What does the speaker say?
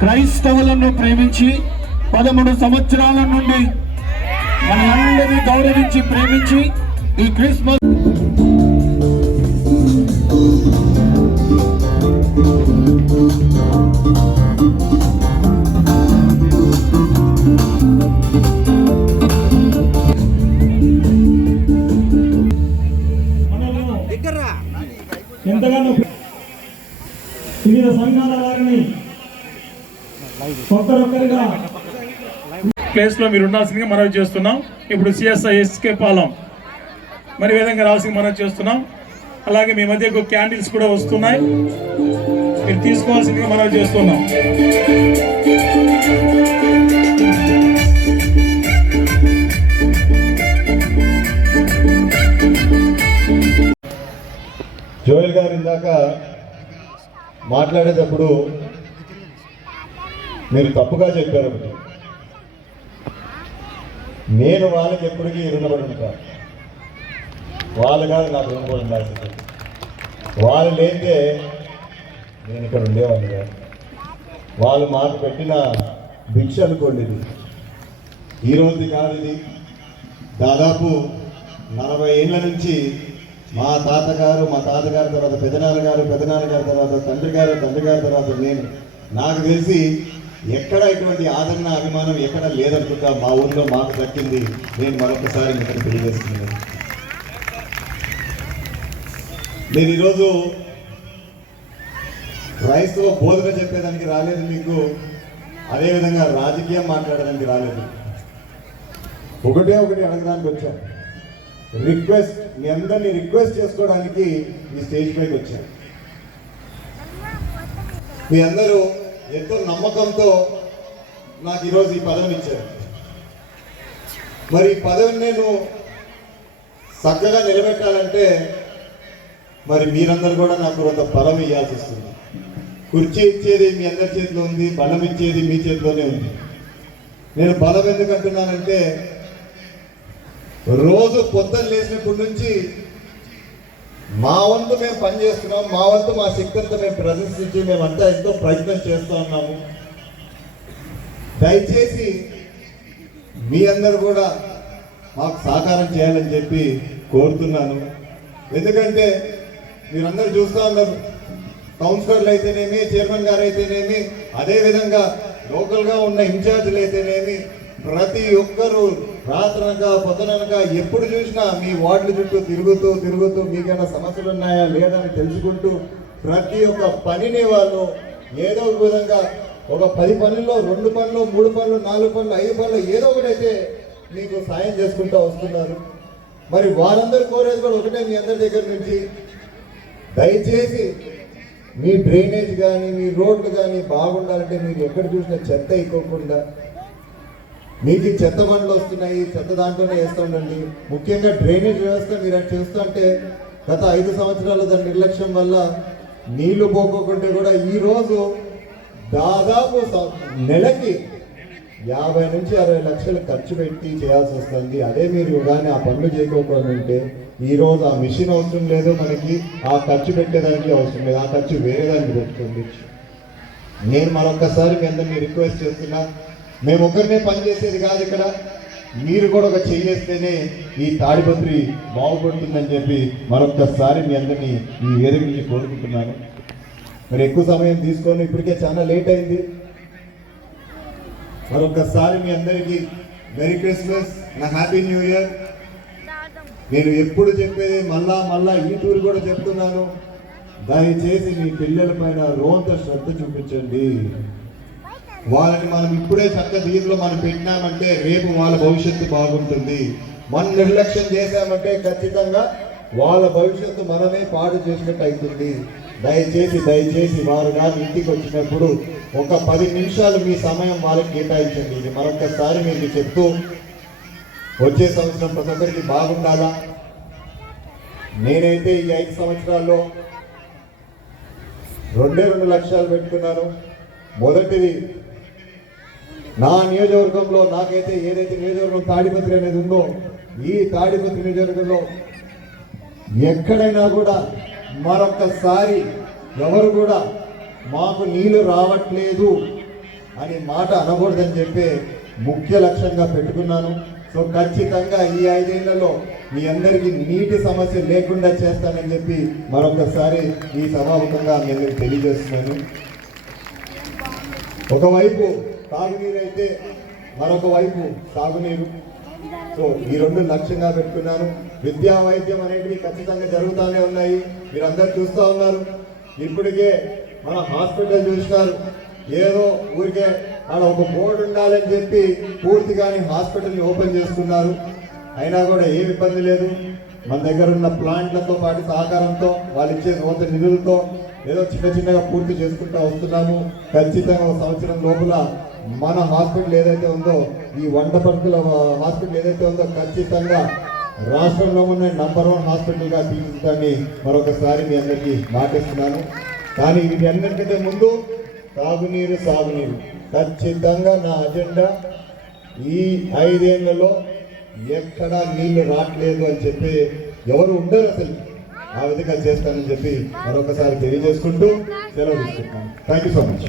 క్రైస్తవులను ప్రేమించి 13 సంవత్సరాల నుండి మనందరినీ గౌరవించి ప్రేమించి ఈ క్రిస్మస్ ఎంతగానో వివిధ సంఘాల వారిని ఒక్కరొక్కరిగా ప్లేస్ లో మీరు ఉండాల్సిందిగా మనవి చేస్తున్నాం. ఇప్పుడు సిఎస్ఐ ఎస్కే పాలెం మరి విధంగా రావాల్సింది మనవి చేస్తున్నాం. అలాగే మీ మధ్యకు క్యాండిల్స్ కూడా వస్తున్నాయి, మీరు తీసుకోవాల్సిందిగా మనవి చేస్తున్నాం. జోయల్ గారు ఇందాక మాట్లాడేటప్పుడు మీరు తప్పుగా చెప్పారు. నేను వాళ్ళకి ఎప్పటికీ రుణపడి ఉంటాను, వాళ్ళు కాదు నాకు రుణపడి ఉండాల్సింది. వాళ్ళు లేదే నేను ఇక్కడ ఉండేవాడిని కాదు. వాళ్ళు మాకు పెట్టిన భిక్ష అనుకోండి. ఇది ఈరోజు కాదు, ఇది దాదాపు 40 ఏళ్ళ నుంచి మా తాతగారు తర్వాత పెదనాన్నగారు తర్వాత తండ్రి గారి తర్వాత నేను, నాకు తెలిసి ఎక్కడ ఇటువంటి ఆదరణ అభిమానం ఎక్కడ లేదనుకుంటా మా ఊళ్ళో మాకు దక్కింది. నేను మరొకసారి ఇక్కడ తెలియజేస్తున్నాను. నేను ఈరోజు క్రైస్తవ బోధన చెప్పేదానికి రాలేదు మీకు, అదేవిధంగా రాజకీయం మాట్లాడడానికి రాలేదు. ఒకటి అడగడానికి వచ్చాను. రిక్వెస్ట్, మీ అందరినీ రిక్వెస్ట్ చేసుకోవడానికి ఈ స్టేజ్ పైకి వచ్చాను. మీ అందరూ ఎంతో నమ్మకంతో నాకు ఈరోజు ఈ పదవిని ఇచ్చారు. మరి ఈ పదవిని నేను చక్కగా నిలబెట్టాలంటే మరి మీరందరూ కూడా నాకు కొంత బలం ఇవ్వాల్సి వస్తుంది. కుర్చీ ఇచ్చేది మీ అందరి చేతిలో ఉంది, బలం ఇచ్చేది మీ చేతిలోనే ఉంది. నేను బలం ఎందుకు అంటున్నానంటే, రోజు పొద్దున్న లేచినప్పటి నుంచి మా వంతు మేము పనిచేస్తున్నాం, మా వంతు మా శక్తి అంతా మేము ప్రదర్శించి మేమంతా ఎంతో ప్రయత్నం చేస్తూ ఉన్నాము. దయచేసి మీ అందరూ కూడా మాకు సహకారం చేయాలని చెప్పి కోరుతున్నాను. ఎందుకంటే మీరందరూ చూస్తూ ఉన్నారు, కౌన్సిలర్లు అయితేనేమి, చైర్మన్ గారు అయితేనేమి, అదేవిధంగా లోకల్గా ఉన్న ఇన్ఛార్జీలు అయితేనేమి, ప్రతి ఒక్కరూ రాత్రనక పొద్దుననక ఎప్పుడు చూసినా మీ వార్డుల చుట్టూ తిరుగుతూ మీకైనా సమస్యలు ఉన్నాయా లేదా అని తెలుసుకుంటూ ప్రతి ఒక్క పనిని వాళ్ళు ఏదో ఒక విధంగా ఒక 10 పనుల్లో 2 పనులు 3 పనులు 4 పనులు 5 పనులు ఏదో ఒకటైతే మీకు సాయం చేసుకుంటూ వస్తున్నారు. మరి వారందరూ కోరేది కూడా ఒకటే, మీ అందరి దగ్గర నుంచి దయచేసి మీ డ్రైనేజ్ కానీ మీ రోడ్లు కానీ బాగుండాలంటే మీరు ఎక్కడ చూసినా చెత్త ఇవ్వకుండా, మీకు చెత్త బండ్లు వస్తున్నాయి, చెత్త దాంట్లోనే వేస్తూ ఉండండి. ముఖ్యంగా డ్రైనేజ్ వ్యవస్థ మీరు అది చేస్తుంటే గత 5 సంవత్సరాలు దాని నిర్లక్ష్యం వల్ల నీళ్లు పోకోకుంటే కూడా ఈరోజు దాదాపు నెలకి 50 నుంచి 60 లక్షలు ఖర్చు పెట్టి చేయాల్సి వస్తుంది. అదే మీరు కానీ ఆ పనులు చేయకోకుండా ఉంటే ఈరోజు ఆ మిషన్ అవసరం లేదు, మనకి ఆ ఖర్చు పెట్టేదానికి అవసరం లేదు, ఆ ఖర్చు వేరే దానికి పెట్టుకోండి. నేను మరొకసారి మీ అందరినీ రిక్వెస్ట్ చేస్తున్నా, మేము ఒకరినే పనిచేసేది కాదు ఇక్కడ, మీరు కూడా ఒక చెయ్యేస్తేనే ఈ తాడిపత్రి బాగుపడుతుందని చెప్పి మరొక్కసారి మీ అందరినీ ఈ వేదిక నుంచి కోరుకుంటున్నాను. మరి ఎక్కువ సమయం తీసుకొని ఇప్పటికే చాలా లేట్ అయింది. మరొక్కసారి మీ అందరికీ మెరీ క్రిస్మస్ నా హ్యాపీ న్యూ ఇయర్. నేను ఎప్పుడు చెప్పేది మళ్ళా ఈ టూర్ కూడా చెప్తున్నాను, దయచేసి మీ పిల్లల పైన రోంత శ్రద్ధ చూపించండి. వాళ్ళని మనం ఇప్పుడే చక్కగా దీంట్లో మనం పెట్టినామంటే రేపు వాళ్ళ భవిష్యత్తు బాగుంటుంది. మనం నిర్లక్ష్యం చేశామంటే ఖచ్చితంగా వాళ్ళ భవిష్యత్తు మనమే పాడు చేసినట్టు అవుతుంది. దయచేసి వారు కానీ ఇంటికి వచ్చినప్పుడు ఒక 10 నిమిషాలు మీ సమయం వాళ్ళకి కేటాయించండి. ఇది మరొకసారి మీకు చెప్తూ వచ్చే సంవత్సరం ప్రతి ఒక్కరికి బాగుండాలా. నేనైతే ఈ 5 సంవత్సరాల్లో 2 లక్ష్యాలు పెట్టుకున్నాను. మొదటిది, నా నియోజకవర్గంలో నాకైతే ఏదైతే నియోజకవర్గం తాడిపత్రి అనేది ఉందో, ఈ తాడిపత్రి నియోజకవర్గంలో ఎక్కడైనా కూడా మరొకసారి ఎవరు కూడా మాకు నీళ్లు రావట్లేదు అని మాట అనకూడదని చెప్పి ముఖ్య లక్ష్యంగా పెట్టుకున్నాను. సో ఖచ్చితంగా ఈ 5 ఏళ్లలో మీ అందరికీ నీటి సమస్య లేకుండా చేస్తానని చెప్పి మరొకసారి ఈ సభాముఖంగా మీ అందరికీ తెలియజేస్తున్నాను. ఒకవైపు తాగునీరు అయితే మరొక వైపు సాగునీరు. సో ఈ 2 లక్ష్యంగా పెట్టుకున్నాను. విద్యా వైద్యం అనేటివి ఖచ్చితంగా జరుగుతూనే ఉన్నాయి, మీరందరూ చూస్తూ ఉన్నారు. ఇప్పటికే మన హాస్పిటల్ చూసినారు, ఏదో ఊరికే అక్కడ ఒక బోర్డు ఉండాలని చెప్పి పూర్తిగానే హాస్పిటల్ని ఓపెన్ చేసుకున్నారు. అయినా కూడా ఏమి ఇబ్బంది లేదు. మన దగ్గర ఉన్న ప్లాంట్లతో పాటు సహకారంతో వాళ్ళు ఇచ్చే నూత నిధులతో ఏదో చిన్నగా పూర్తి చేసుకుంటూ వస్తున్నాము. ఖచ్చితంగా 1 సంవత్సరం లోపల మన హాస్పిటల్ ఏదైతే ఉందో, ఈ వంటపర్కుల హాస్పిటల్ ఏదైతే ఉందో ఖచ్చితంగా రాష్ట్రంలో ఉన్న నంబర్ 1 హాస్పిటల్గా తీర్చిదిద్దాన్ని మరొకసారి మీ అందరికీ మాటిస్తున్నాను. కానీ వీటి అందరికంటే ముందు తాగునీరు సాగునీరు ఖచ్చితంగా నా అజెండా. ఈ 5 ఏళ్లలో ఎక్కడా నీళ్లు రావట్లేదు అని చెప్పి ఎవరు ఉండరు, అసలు ఆ విధంగా చేస్తానని చెప్పి మరొకసారి తెలియజేసుకుంటూ సెలవు తీసుకుంటాను. Thank you so much.